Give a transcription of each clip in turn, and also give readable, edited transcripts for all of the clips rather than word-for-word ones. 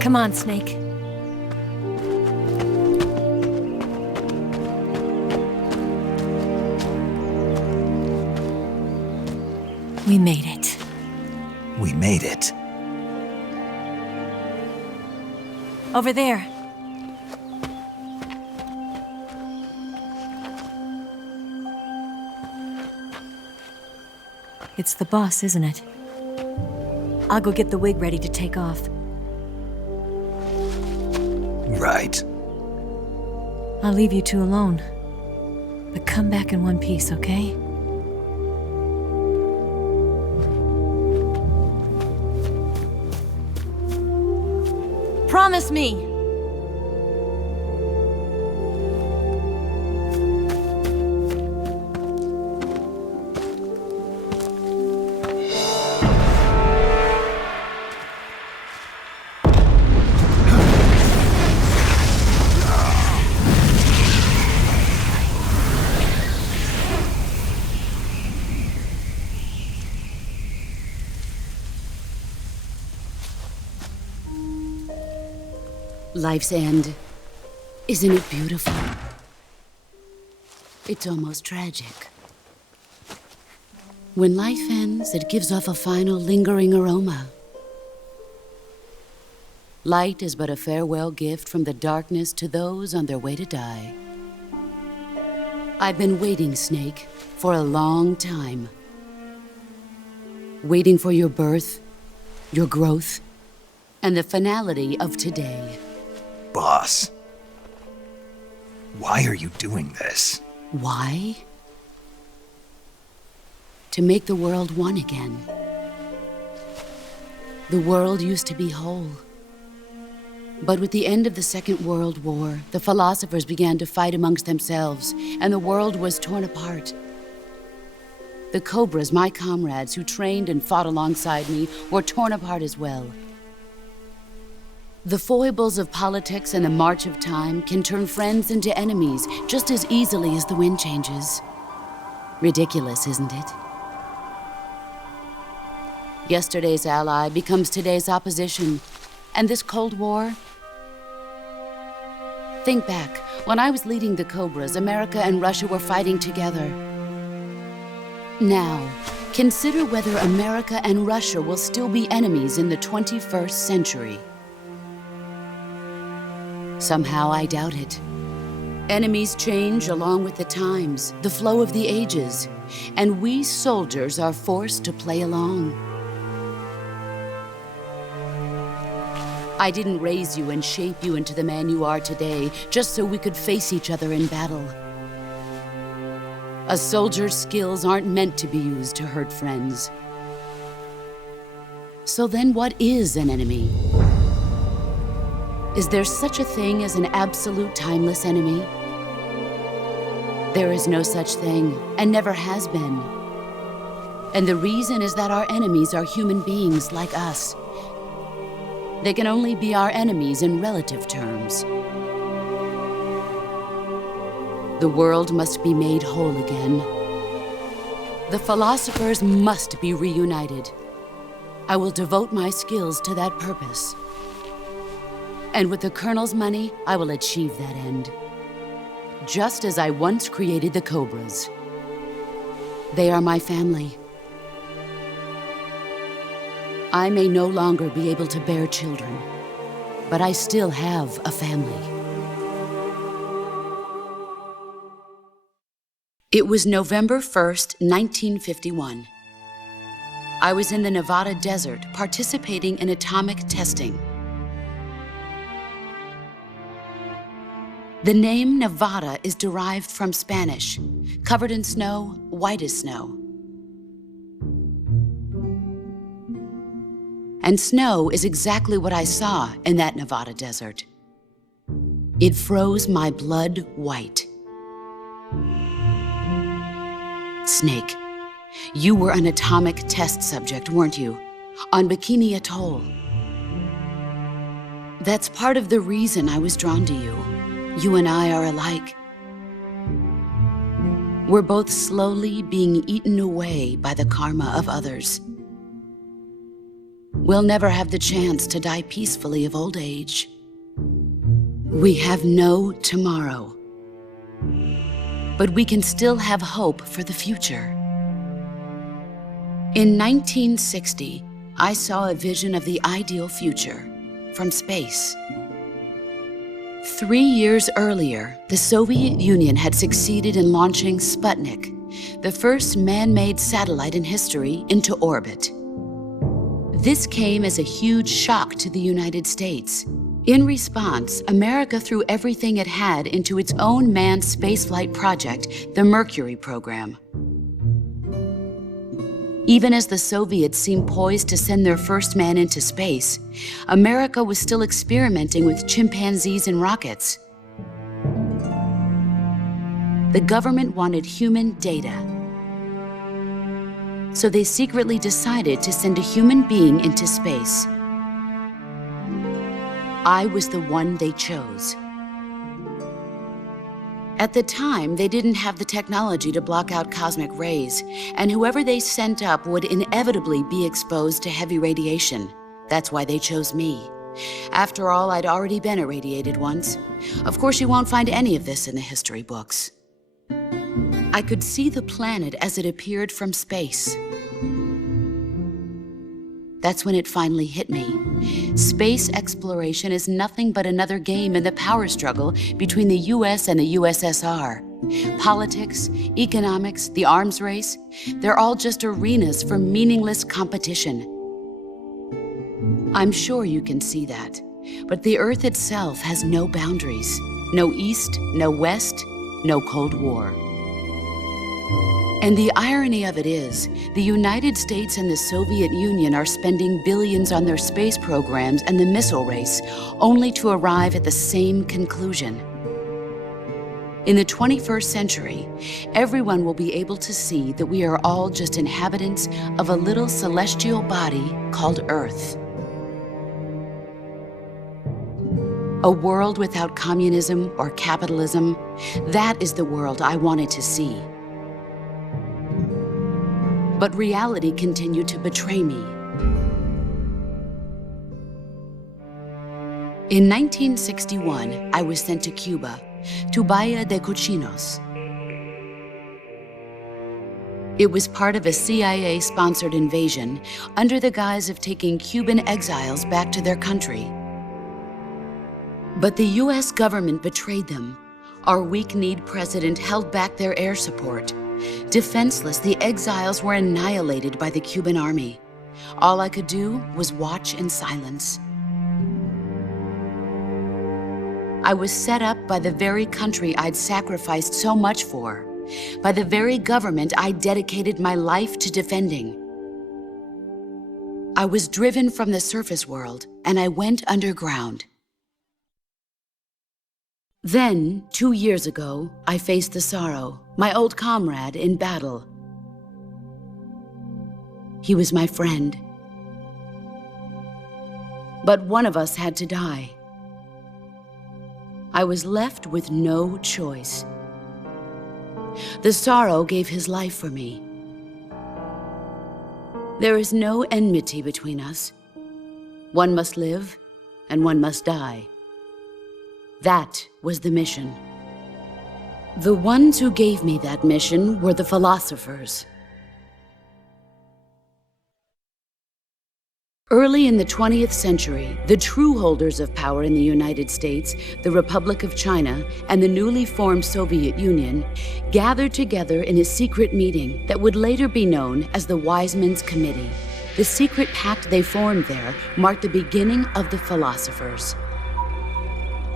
Come on, Snake. We made it. We made it. Over there. It's the boss, isn't it? I'll go get the wig ready to take off. Right. I'll leave you two alone. But come back in one piece, okay? Promise me! Life's end. Isn't it beautiful? It's almost tragic. When life ends, it gives off a final lingering aroma. Light is but a farewell gift from the darkness to those on their way to die. I've been waiting, Snake, for a long time. Waiting for your birth, your growth, and the finality of today. Boss. Why are you doing this? Why? To make the world one again. The world used to be whole. But with the end of the Second World War, the philosophers began to fight amongst themselves, and the world was torn apart. The Cobras, my comrades who trained and fought alongside me, were torn apart as well. The foibles of politics and the march of time can turn friends into enemies just as easily as the wind changes. Ridiculous, isn't it? Yesterday's ally becomes today's opposition. And this Cold War? Think back. When I was leading the Cobras, America and Russia were fighting together. Now, consider whether America and Russia will still be enemies in the 21st century. Somehow I doubt it. Enemies change along with the times, the flow of the ages, and we soldiers are forced to play along. I didn't raise you and shape you into the man you are today just so we could face each other in battle. A soldier's skills aren't meant to be used to hurt friends. So then what is an enemy? Is there such a thing as an absolute timeless enemy? There is no such thing, and never has been. And the reason is that our enemies are human beings like us. They can only be our enemies in relative terms. The world must be made whole again. The philosophers must be reunited. I will devote my skills to that purpose. And with the Colonel's money, I will achieve that end. Just as I once created the Cobras. They are my family. I may no longer be able to bear children, but I still have a family. It was November 1st, 1951. I was in the Nevada desert participating in atomic testing. The name Nevada is derived from Spanish, covered in snow, white as snow. And snow is exactly what I saw in that Nevada desert. It froze my blood white. Snake, you were an atomic test subject, weren't you? On Bikini Atoll. That's part of the reason I was drawn to you. You and I are alike. We're both slowly being eaten away by the karma of others. we'll never have the chance to die peacefully of old age. We have no tomorrow. But we can still have hope for the future. In 1960, I saw a vision of the ideal future from space. 3 years earlier, the Soviet Union had succeeded in launching Sputnik, the first man-made satellite in history, into orbit. This came as a huge shock to the United States. In response, America threw everything it had into its own manned spaceflight project, the Mercury program. Even as the Soviets seemed poised to send their first man into space, America was still experimenting with chimpanzees and rockets. The government wanted human data. So they secretly decided to send a human being into space. I was the one they chose. At the time, they didn't have the technology to block out cosmic rays, and whoever they sent up would inevitably be exposed to heavy radiation. That's why they chose me. After all, I'd already been irradiated once. Of course, you won't find any of this in the history books. I could see the planet as it appeared from space. That's when it finally hit me. Space exploration is nothing but another game in the power struggle between the US and the USSR. Politics, economics, the arms race, they're all just arenas for meaningless competition. I'm sure you can see that, but the Earth itself has no boundaries. No East, no West, no Cold War. And the irony of it is, the United States and the Soviet Union are spending billions on their space programs and the missile race, only to arrive at the same conclusion. In the 21st century, everyone will be able to see that we are all just inhabitants of a little celestial body called Earth. A world without communism or capitalism, that is the world I wanted to see. But reality continued to betray me. In 1961, I was sent to Cuba, to Bahia de Cochinos. It was part of a CIA-sponsored invasion under the guise of taking Cuban exiles back to their country. But the US government betrayed them. Our weak-kneed president held back their air support. Defenseless, the exiles were annihilated by the Cuban army. All I could do was watch in silence. I was set up by the very country I'd sacrificed so much for, by the very government I dedicated my life to defending. I was driven from the surface world, and I went underground. Then, 2 years ago, I faced the sorrow, my old comrade in battle. He was my friend. But one of us had to die. I was left with no choice. The sorrow gave his life for me. There is no enmity between us. One must live, and one must die. That was the mission. The ones who gave me that mission were the philosophers. Early in the 20th century, the true holders of power in the United States, the Republic of China, and the newly formed Soviet Union gathered together in a secret meeting that would later be known as the Wise Men's Committee. The secret pact they formed there marked the beginning of the philosophers.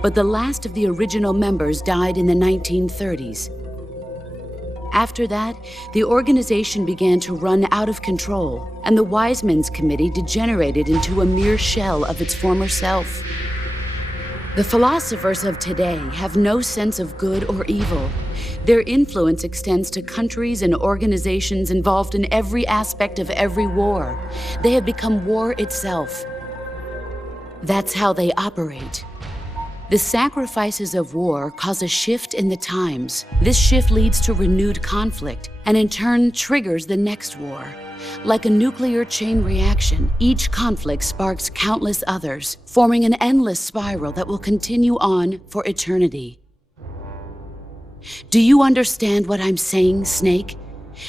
But the last of the original members died in the 1930s. After that, the organization began to run out of control, and the Wise Men's Committee degenerated into a mere shell of its former self. The philosophers of today have no sense of good or evil. Their influence extends to countries and organizations involved in every aspect of every war. They have become war itself. That's how they operate. The sacrifices of war cause a shift in the times. This shift leads to renewed conflict, and in turn triggers the next war. Like a nuclear chain reaction, each conflict sparks countless others, forming an endless spiral that will continue on for eternity. Do you understand what I'm saying, Snake?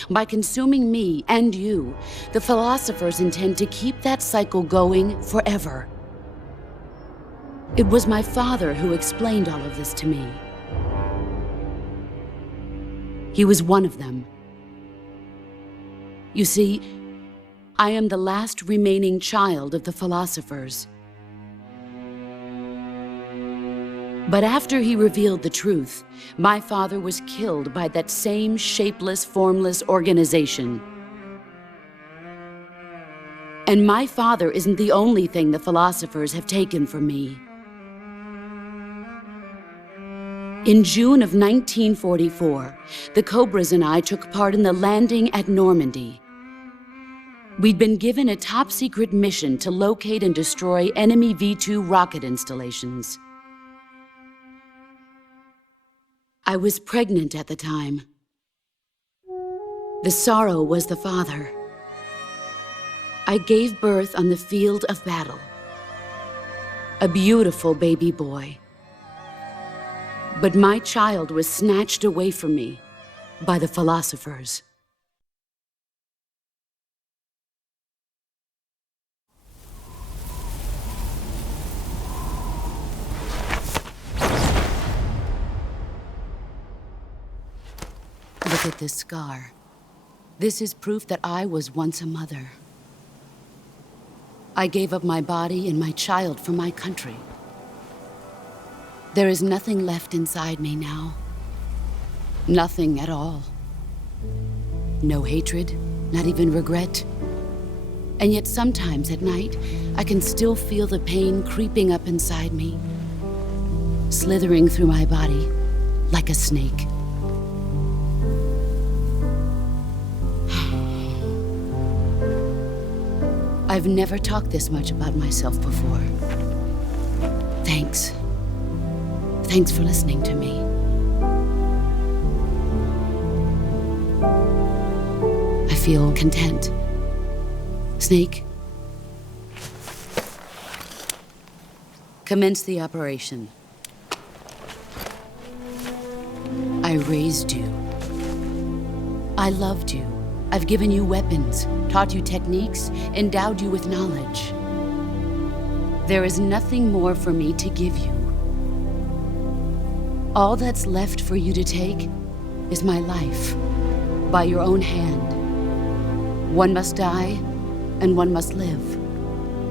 By consuming me and you, the philosophers intend to keep that cycle going forever. It was my father who explained all of this to me. He was one of them. You see, I am the last remaining child of the philosophers. But after he revealed the truth, my father was killed by that same shapeless, formless organization. And my father isn't the only thing the philosophers have taken from me. In June of 1944, the Cobras and I took part in the landing at Normandy. We'd been given a top-secret mission to locate and destroy enemy V-2 rocket installations. I was pregnant at the time. The sorrow was the father. I gave birth on the field of battle. A beautiful baby boy. But my child was snatched away from me by the philosophers. Look at this scar. This is proof that I was once a mother. I gave up my body and my child for my country. There is nothing left inside me now. Nothing at all. No hatred, not even regret. And yet sometimes at night, I can still feel the pain creeping up inside me, slithering through my body like a snake. I've never talked this much about myself before. Thanks. Thanks for listening to me. I feel content. Snake, commence the operation. I raised you. I loved you. I've given you weapons, taught you techniques, endowed you with knowledge. There is nothing more for me to give you. All that's left for you to take is my life, by your own hand. One must die, and one must live.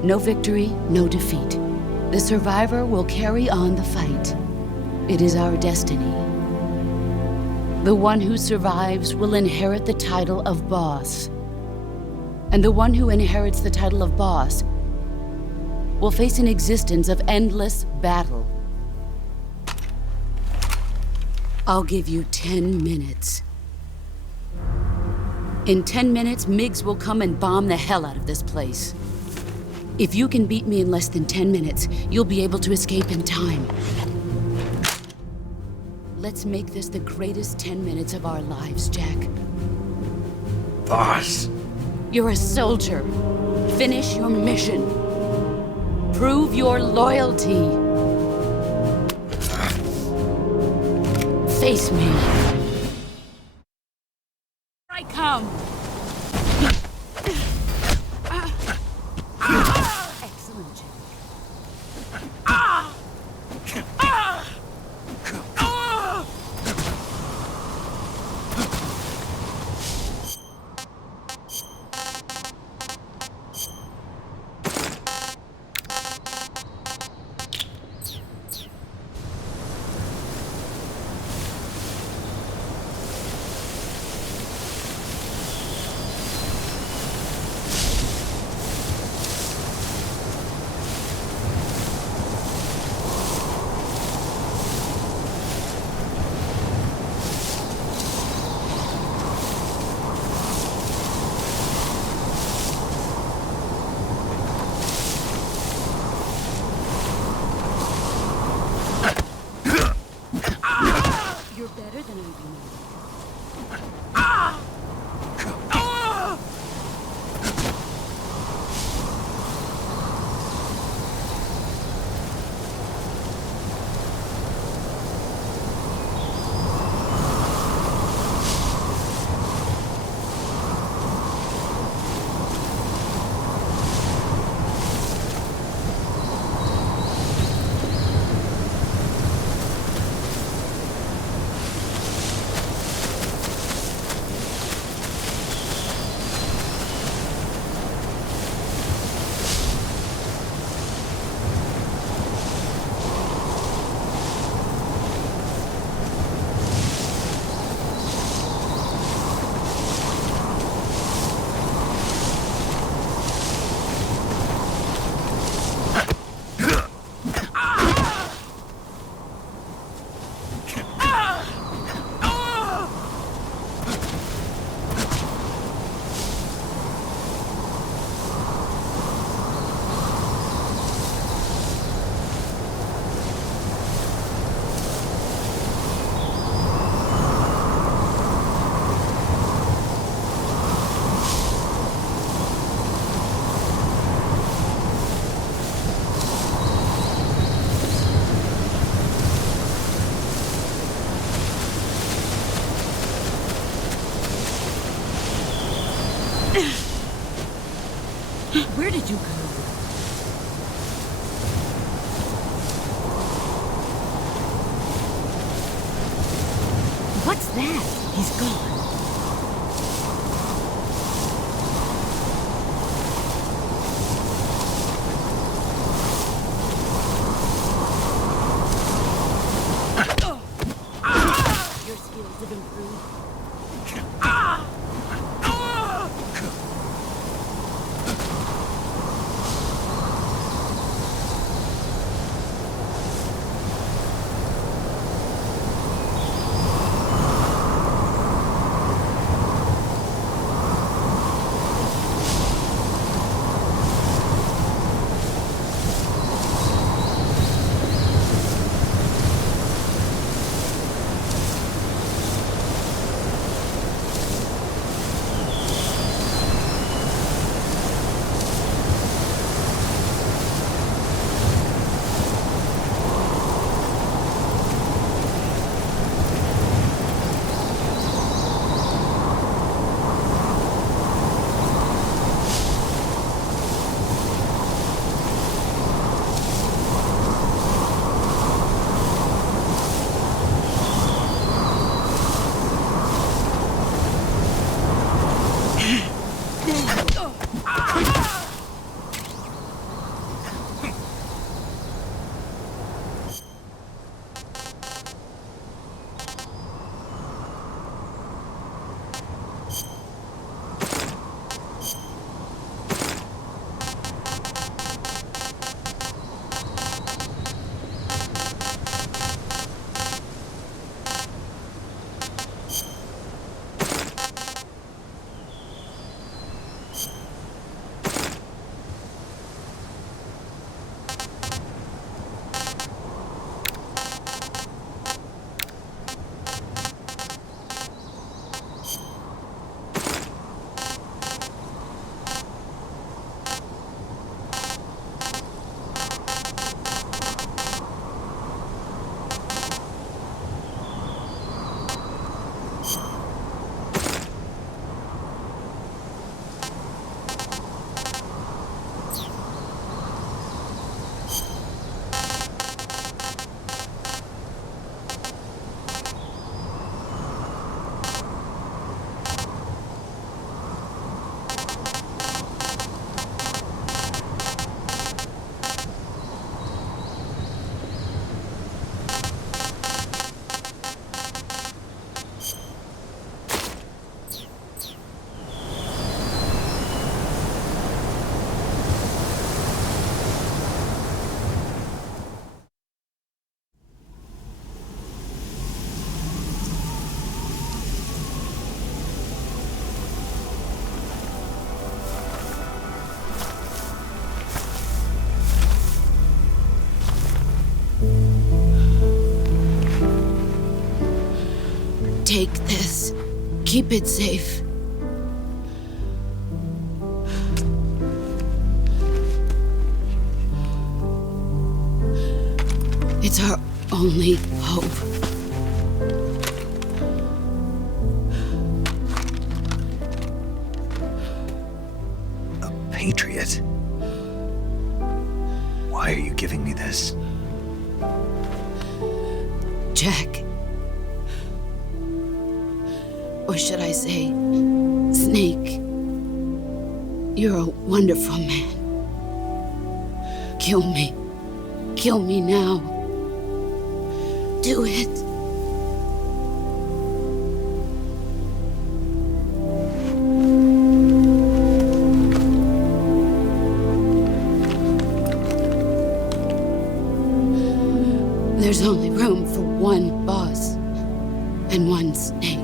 No victory, no defeat. The survivor will carry on the fight. It is our destiny. The one who survives will inherit the title of boss. And the one who inherits the title of boss will face an existence of endless battle. I'll give you 10 minutes. In 10 minutes, MiGs will come and bomb the hell out of this place. If you can beat me in less than 10 minutes, you'll be able to escape in time. Let's make this the greatest 10 minutes of our lives, Jack. Boss. You're a soldier. Finish your mission. Prove your loyalty. Face me. Here I come. Excellent, Jack. You're better than I did you go? What's that? He's gone. Your skills have improved. Take this. Keep it safe. It's our only hope. A patriot? Why are you giving me this? Jack. Or should I say, Snake. You're a wonderful man. Kill me. Kill me now. Do it. There's only room for one boss and one Snake.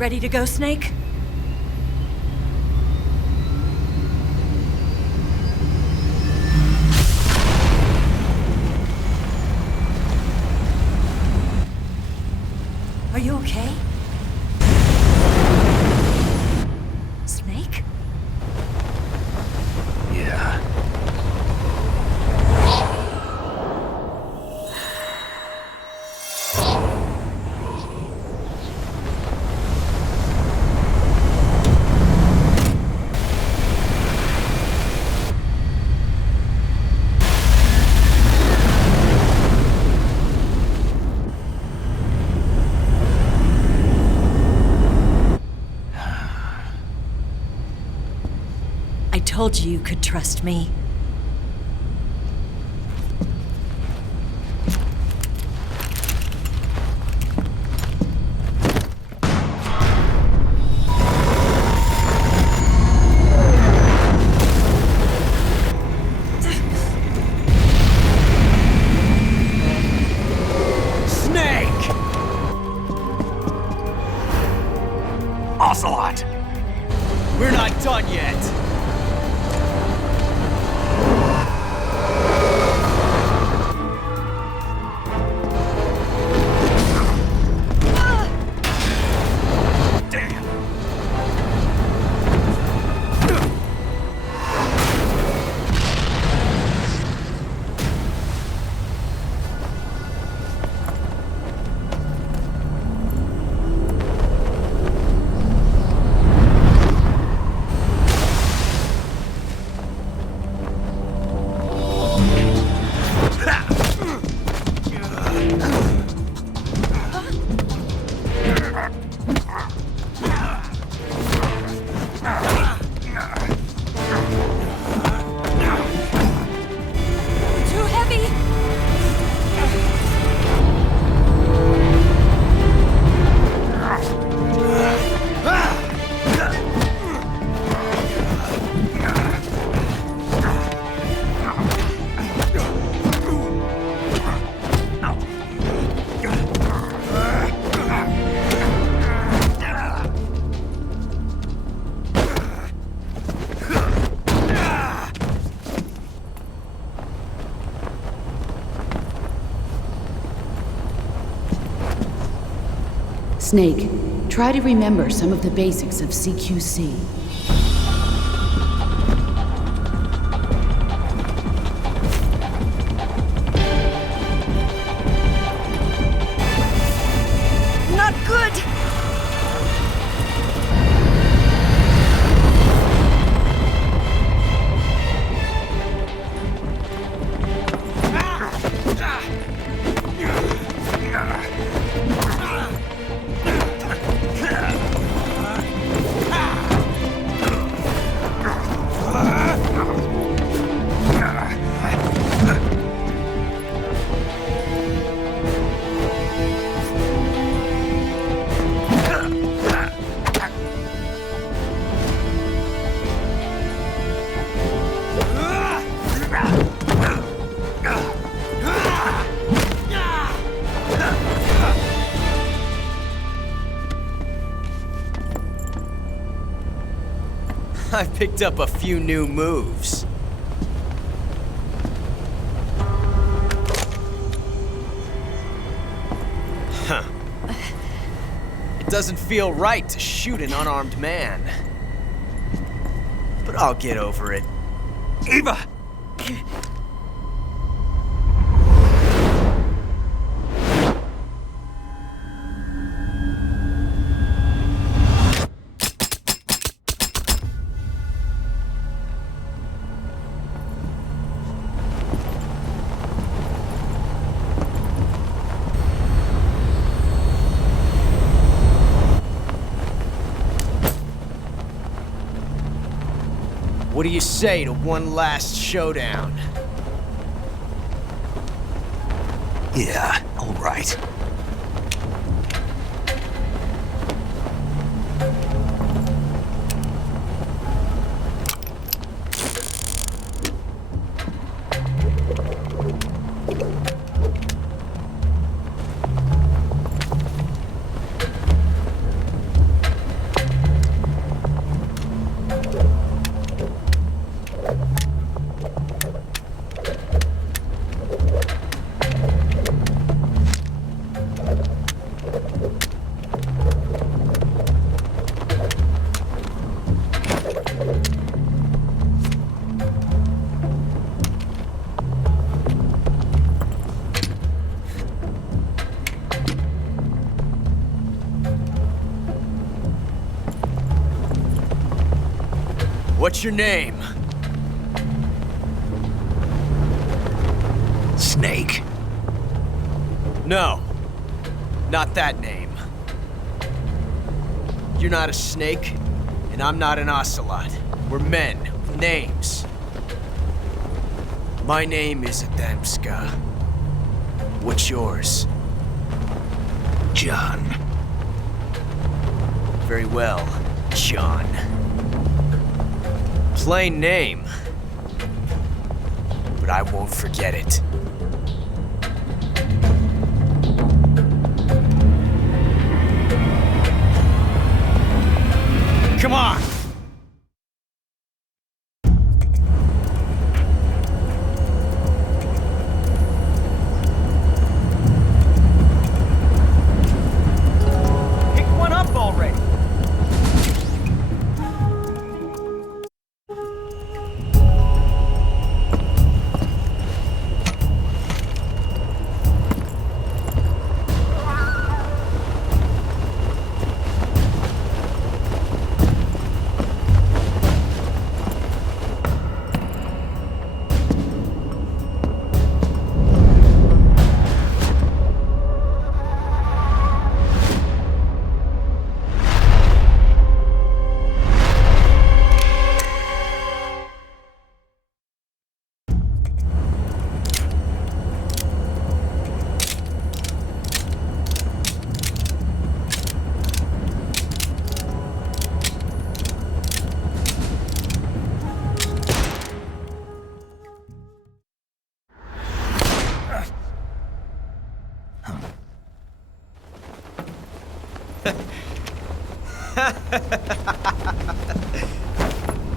Ready to go, Snake? Are you okay? Snake? Yeah. I told you you could trust me. Snake! Ocelot! We're not done yet. Damn! Too heavy! Snake, try to remember some of the basics of CQC. Not good! I picked up a few new moves. Huh. It doesn't feel right to shoot an unarmed man. But I'll get over it. Eva! What do you say to one last showdown? Yeah, all right. What's your name? Snake. No. Not that name. You're not a snake, and I'm not an ocelot. We're men with names. My name is Adamska. What's yours? John. Very well, John. Plain name. But I won't forget it. Come on! Pick one up already!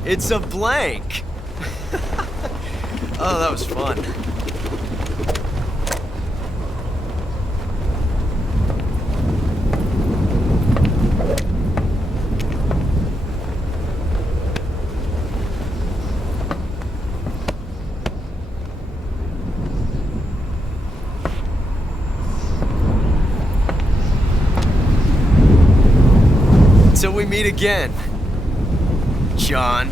It's a blank. Oh, that was fun. Till we meet again, John.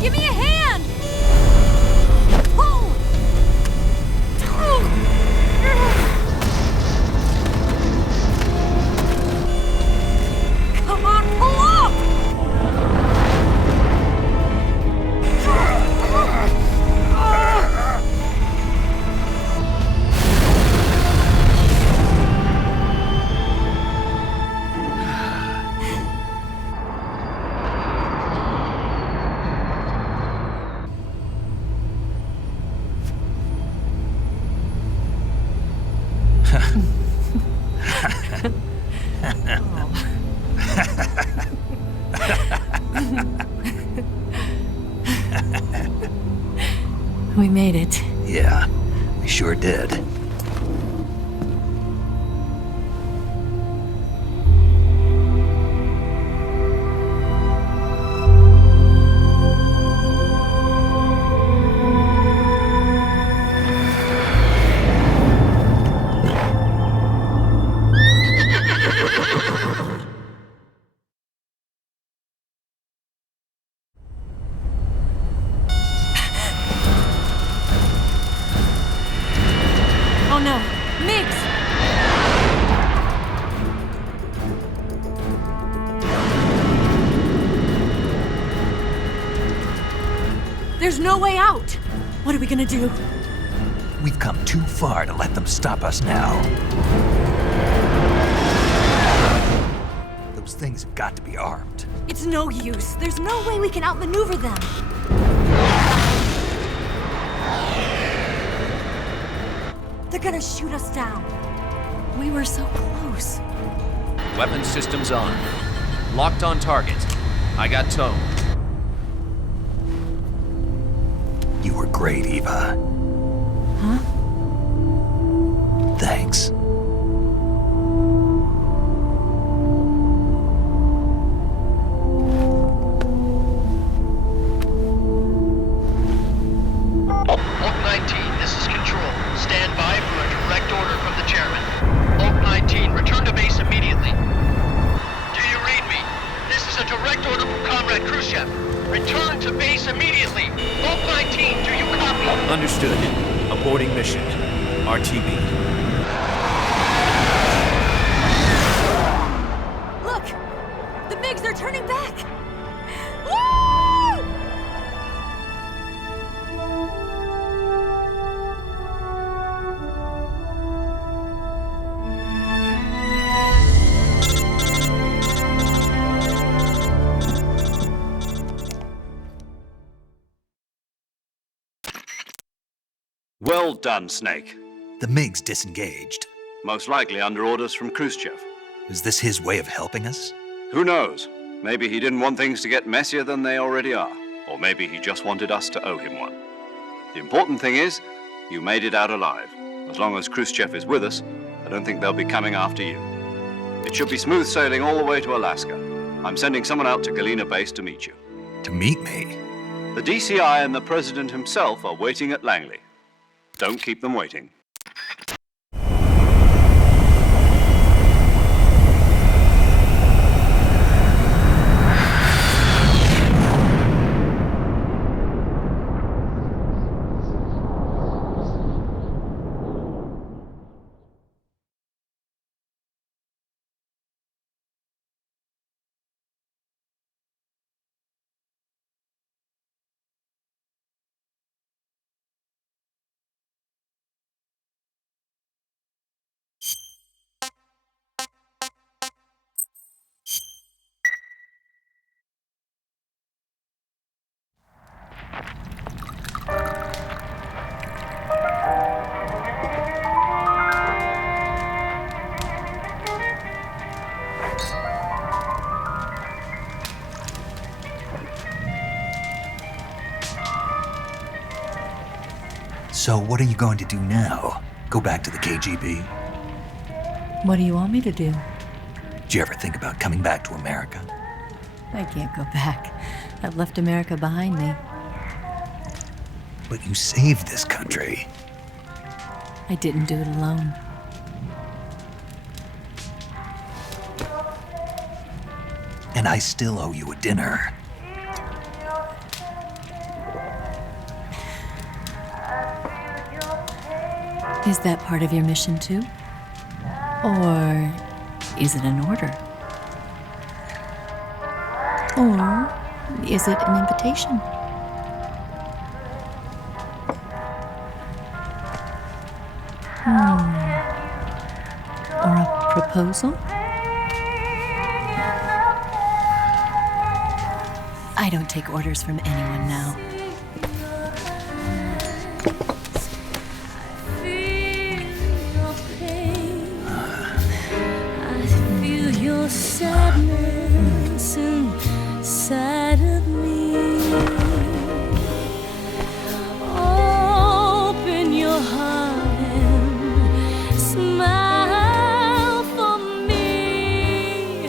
Give me a hand! Pull! Come on, pull up! We made it. Yeah, we sure did. Oh no, Migs! There's no way out! What are we gonna do? We've come too far to let them stop us now. Those things have got to be armed. It's no use. There's no way we can outmaneuver them. They're gonna shoot us down. We were so close. Weapon systems on. Locked on target. I got towed. You were great, Eva. Huh? Thanks. the base immediately! Vault 19, do you copy? Understood. Aborting mission. RTB. Look! The MiGs are turning back! Woo! Well done, Snake. The MiGs disengaged. Most likely under orders from Khrushchev. Is this his way of helping us? Who knows? Maybe he didn't want things to get messier than they already are. Or maybe he just wanted us to owe him one. The important thing is, you made it out alive. As long as Khrushchev is with us, I don't think they'll be coming after you. It should be smooth sailing all the way to Alaska. I'm sending someone out to Galena Base to meet you. To meet me? The DCI and the President himself are waiting at Langley. Don't keep them waiting. So what are you going to do now? Go back to the KGB? What do you want me to do? Did you ever think about coming back to America? I can't go back. I've left America behind me. But you saved this country. I didn't do it alone. And I still owe you a dinner. Is that part of your mission too? Or is it an order? Or is it an invitation? Or a proposal? I don't take orders from anyone now. Sadness inside of me. Open your heart and smile for me.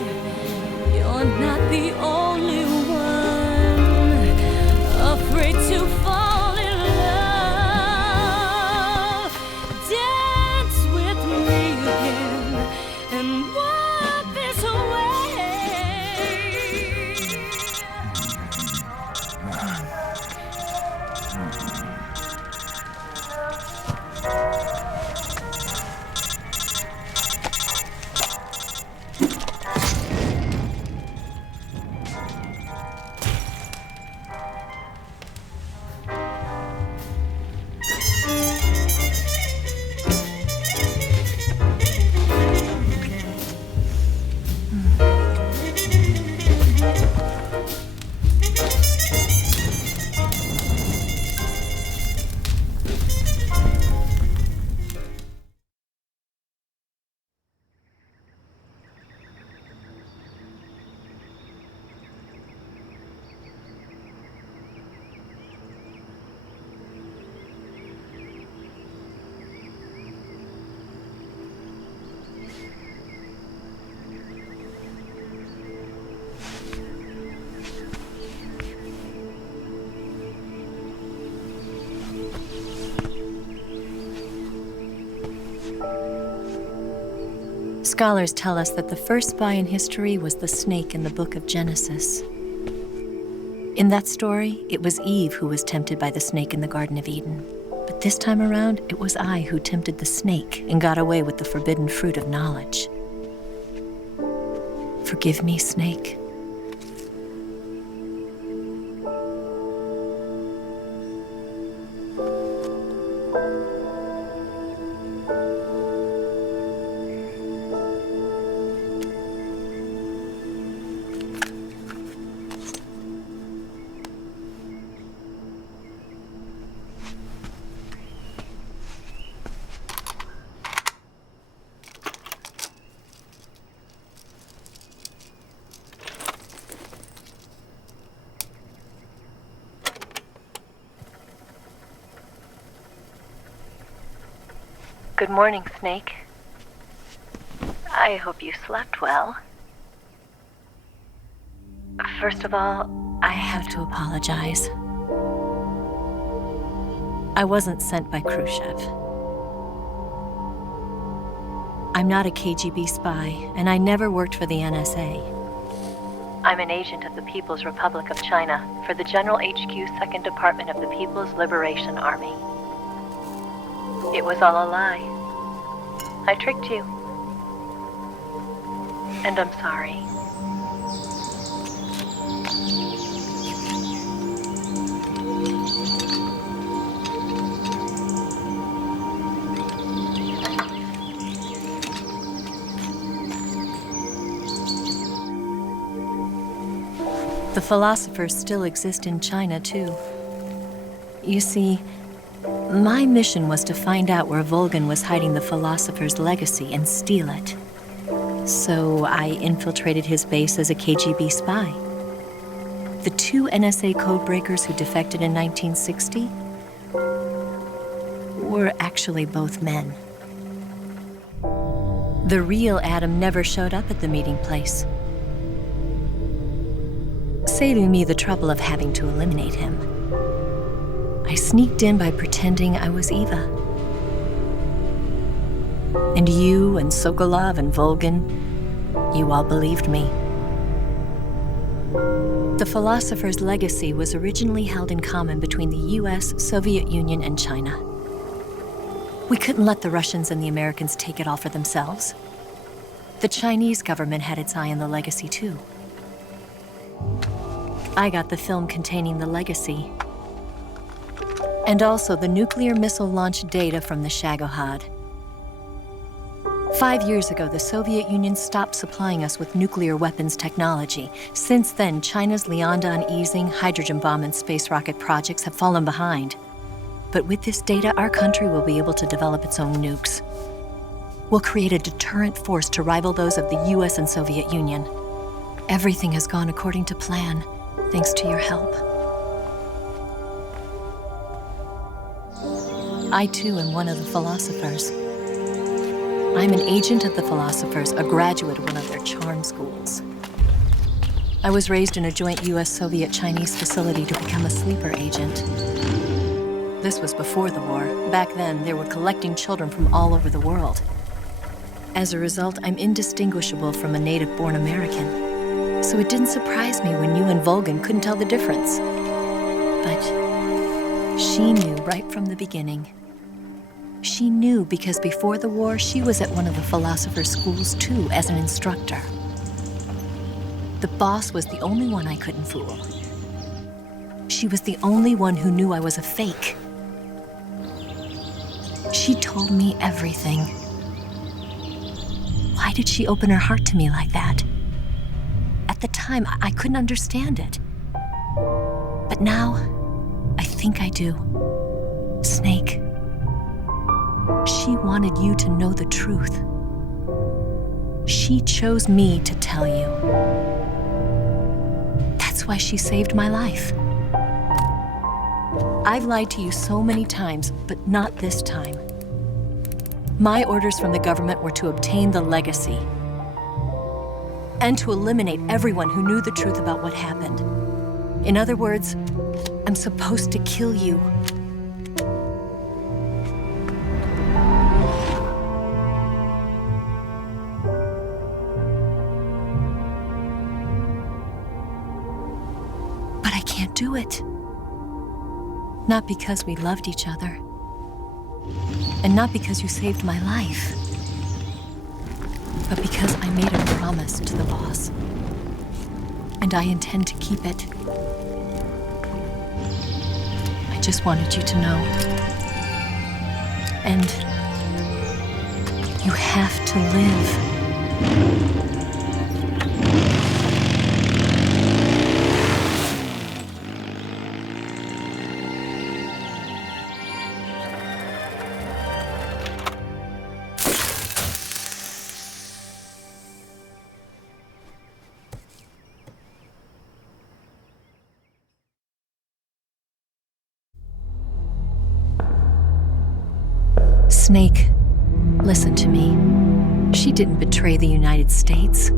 You're not the only one afraid to fall in love. Dance with me again and walk this way. Scholars tell us that the first spy in history was the snake in the book of Genesis. In that story, it was Eve who was tempted by the snake in the Garden of Eden. But this time around, it was I who tempted the snake and got away with the forbidden fruit of knowledge. Forgive me, Snake. Good morning, Snake. I hope you slept well. First of all, I have to apologize. I wasn't sent by Khrushchev. I'm not a KGB spy, and I never worked for the NSA. I'm an agent of the People's Republic of China for the General HQ 2nd Department of the People's Liberation Army. It was all a lie. I tricked you. And I'm sorry. The philosophers still exist in China, too. You see, my mission was to find out where Volgin was hiding the philosopher's legacy and steal it. So I infiltrated his base as a KGB spy. The 2 NSA codebreakers who defected in 1960 were actually both men. The real Adam never showed up at the meeting place, saving me the trouble of having to eliminate him. I sneaked in by pretending I was Eva. And you and Sokolov and Volgin, you all believed me. The philosopher's legacy was originally held in common between the US, Soviet Union, and China. We couldn't let the Russians and the Americans take it all for themselves. The Chinese government had its eye on the legacy, too. I got the film containing the legacy, and also the nuclear missile launch data from the Shagohod. 5 years ago, the Soviet Union stopped supplying us with nuclear weapons technology. Since then, China's Liaodong easing, hydrogen bomb, and space rocket projects have fallen behind. But with this data, our country will be able to develop its own nukes. We'll create a deterrent force to rival those of the US and Soviet Union. Everything has gone according to plan, thanks to your help. I, too, am one of the philosophers. I'm an agent of the philosophers, a graduate of one of their charm schools. I was raised in a joint US-Soviet-Chinese facility to become a sleeper agent. This was before the war. Back then, they were collecting children from all over the world. As a result, I'm indistinguishable from a native-born American. So it didn't surprise me when you and Volgin couldn't tell the difference. But she knew right from the beginning. She knew because before the war, she was at one of the philosopher's schools too, as an instructor. The boss was the only one I couldn't fool. She was the only one who knew I was a fake. She told me everything. Why did she open her heart to me like that? At the time, I couldn't understand it. But now, I think I do. Snake. She wanted you to know the truth. She chose me to tell you. That's why she saved my life. I've lied to you so many times, but not this time. My orders from the government were to obtain the legacy and to eliminate everyone who knew the truth about what happened. In other words, I'm supposed to kill you. But I can't Not because we loved each other. And not because you saved my life. But because I made a promise to the boss. And I intend to keep it. I just wanted you to know. And you have to live. Snake, listen to me. She didn't betray the United States.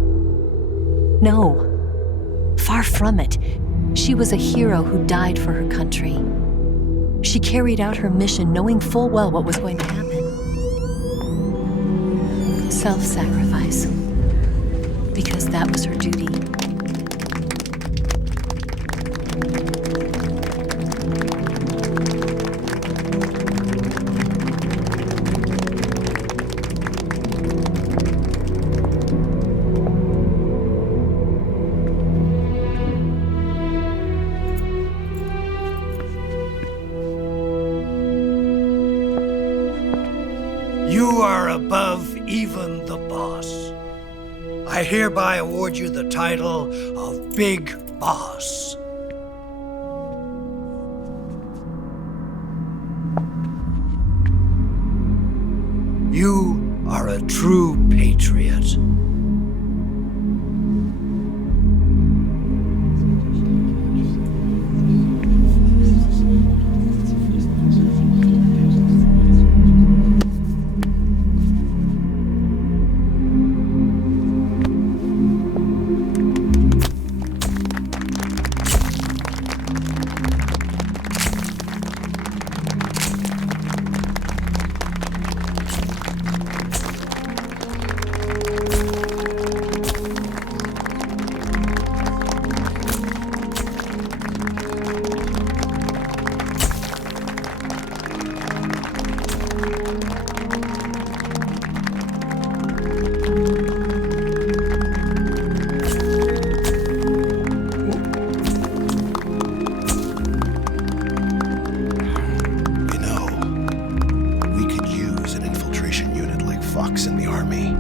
No, far from it. She was a hero who died for her country. She carried out her mission knowing full well what was going to happen. Self-sacrifice. Because that was her duty. You are above even the boss. I hereby award you the title of Big Boss. You are a true patriot. In the Army.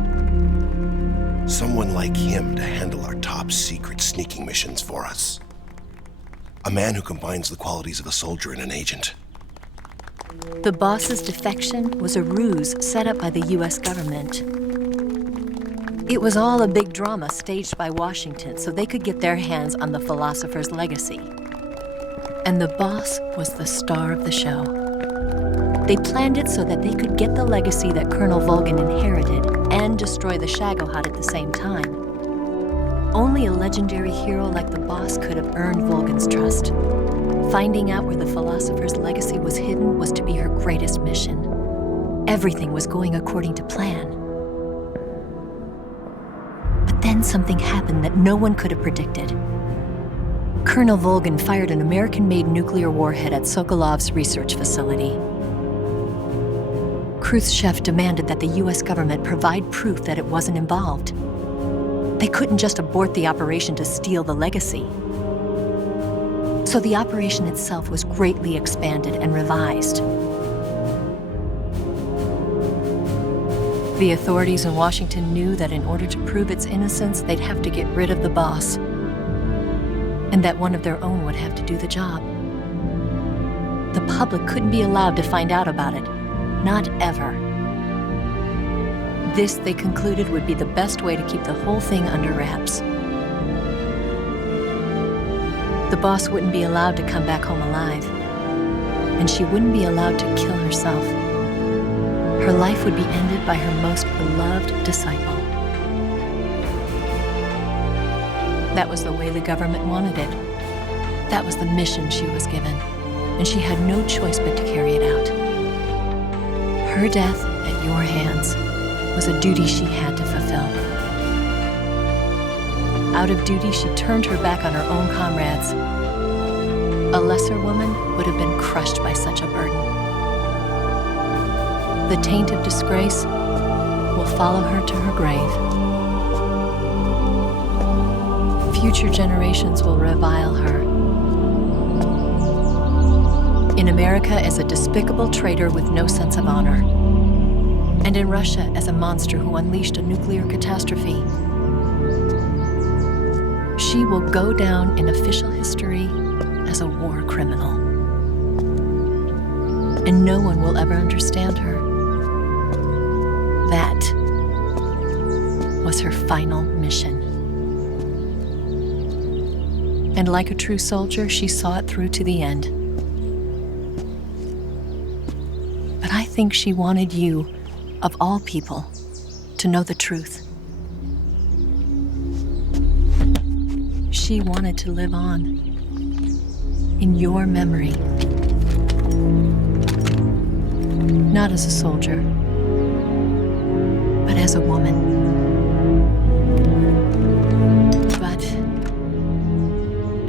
Someone like him to handle our top secret sneaking missions for us. A man who combines the qualities of a soldier and an agent. The boss's defection was a ruse set up by the US government. It was all a big drama staged by Washington so they could get their hands on the philosopher's legacy. And the boss was the star of the show. They planned it so that they could get the legacy that Colonel Volgin inherited and destroy the Shagohod at the same time. Only a legendary hero like the boss could have earned Volgin's trust. Finding out where the philosopher's legacy was hidden was to be her greatest mission. Everything was going according to plan. But then something happened that no one could have predicted. Colonel Volgin fired an American-made nuclear warhead at Sokolov's research facility. Khrushchev demanded that the US government provide proof that it wasn't involved. They couldn't just abort the operation to steal the legacy. So the operation itself was greatly expanded and revised. The authorities in Washington knew that in order to prove its innocence, they'd have to get rid of the boss, and that one of their own would have to do the job. The public couldn't be allowed to find out about it. Not ever. This, they concluded, would be the best way to keep the whole thing under wraps. The boss wouldn't be allowed to come back home alive, and she wouldn't be allowed to kill herself. Her life would be ended by her most beloved disciple. That was the way the government wanted it. That was the mission she was given, and she had no choice but to carry it out. Her death at your hands was a duty she had to fulfill. Out of duty, she turned her back on her own comrades. A lesser woman would have been crushed by such a burden. The taint of disgrace will follow her to her grave. Future generations will revile her. In America as a despicable traitor with no sense of honor. And in Russia as a monster who unleashed a nuclear catastrophe. She will go down in official history as a war criminal. And no one will ever understand her. That was her final mission. And like a true soldier, she saw it through to the end. But I think she wanted you, of all people, to know the truth. She wanted to live on in your memory. Not as a soldier, but as a woman. But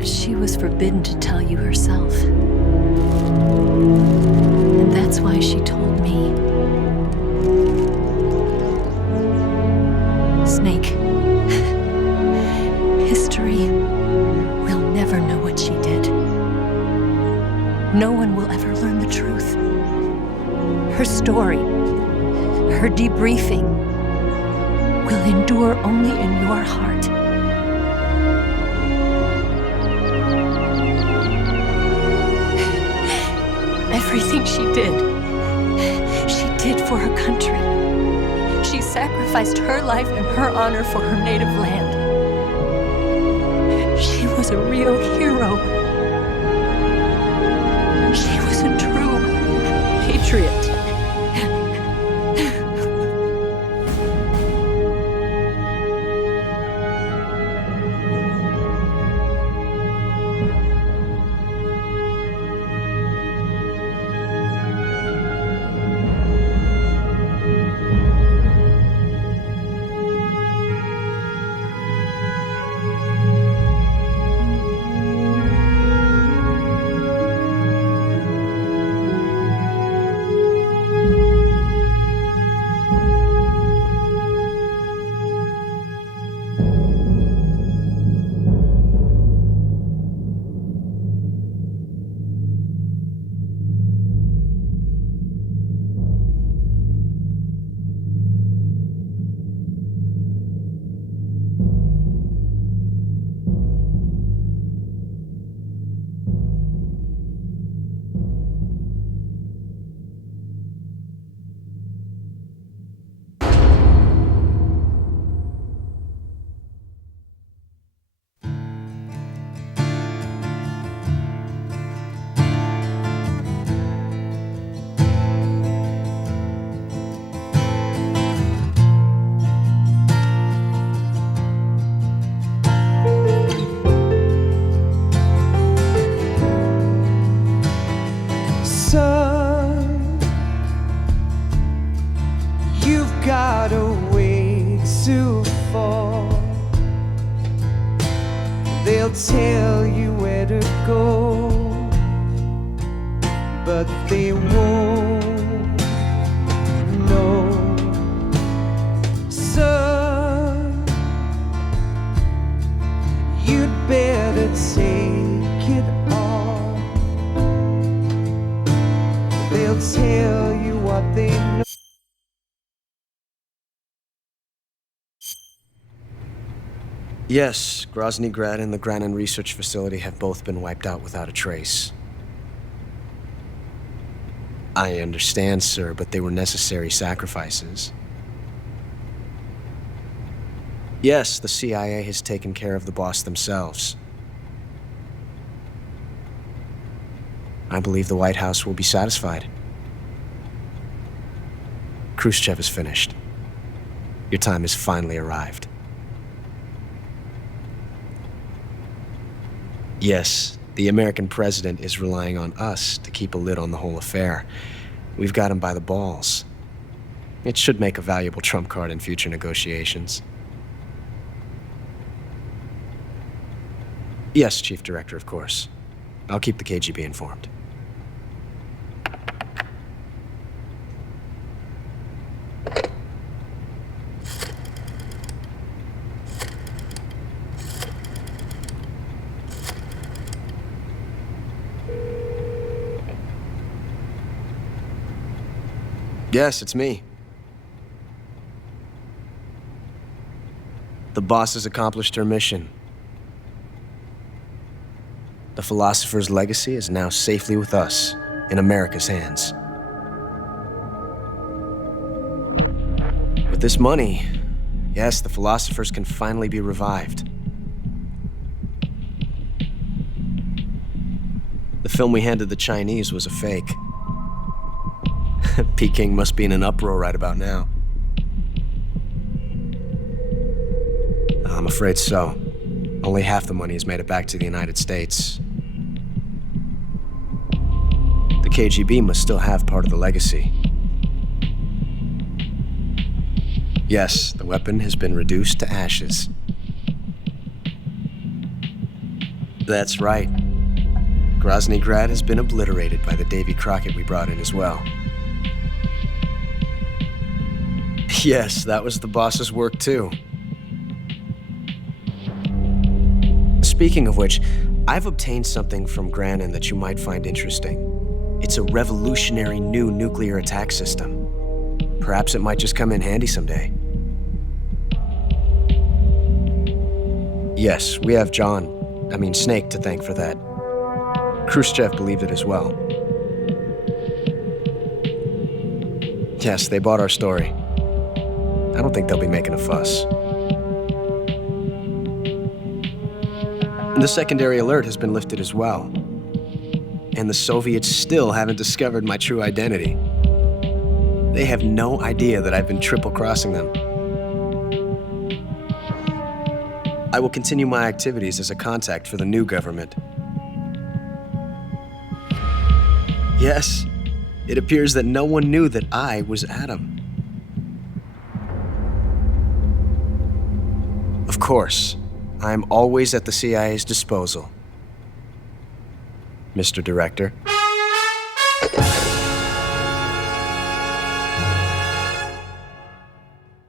she was forbidden to tell you herself. And that's why she told me. Snake, history will never know what she did. No one will ever learn the truth. Her story, her debriefing, will endure only in your heart. Everything she did for her country. She sacrificed her life and her honor for her native land. She was a real hero. She was a true patriot. got a way to fall. They'll tell you where to go, but they won't know. Son, you'd better take it all. They'll tell you what they know. Yes, Grozny Grad and the Granin Research Facility have both been wiped out without a trace. I understand, sir, but they were necessary sacrifices. Yes, the CIA has taken care of the boss themselves. I believe the White House will be satisfied. Khrushchev is finished. Your time has finally arrived. Yes, the American president is relying on us to keep a lid on the whole affair. We've got him by the balls. It should make a valuable trump card in future negotiations. Yes, Chief Director, of course. I'll keep the KGB informed. Yes, it's me. The boss has accomplished her mission. The philosopher's legacy is now safely with us, in America's hands. With this money, yes, the philosophers can finally be revived. The film we handed the Chinese was a fake. Peking must be in an uproar right about now. I'm afraid so. Only half the money has made it back to the United States. The KGB must still have part of the legacy. Yes, the weapon has been reduced to ashes. That's right. Grozny Grad has been obliterated by the Davy Crockett we brought in as well. Yes, that was the boss's work too. Speaking of which, I've obtained something from Granin that you might find interesting. It's a revolutionary new nuclear attack system. Perhaps it might just come in handy someday. Yes, we have Snake to thank for that. Khrushchev believed it as well. Yes, they bought our story. I don't think they'll be making a fuss. The secondary alert has been lifted as well. And the Soviets still haven't discovered my true identity. They have no idea that I've been triple-crossing them. I will continue my activities as a contact for the new government. Yes, it appears that no one knew that I was Adam. Of course, I'm always at the CIA's disposal, Mr. Director.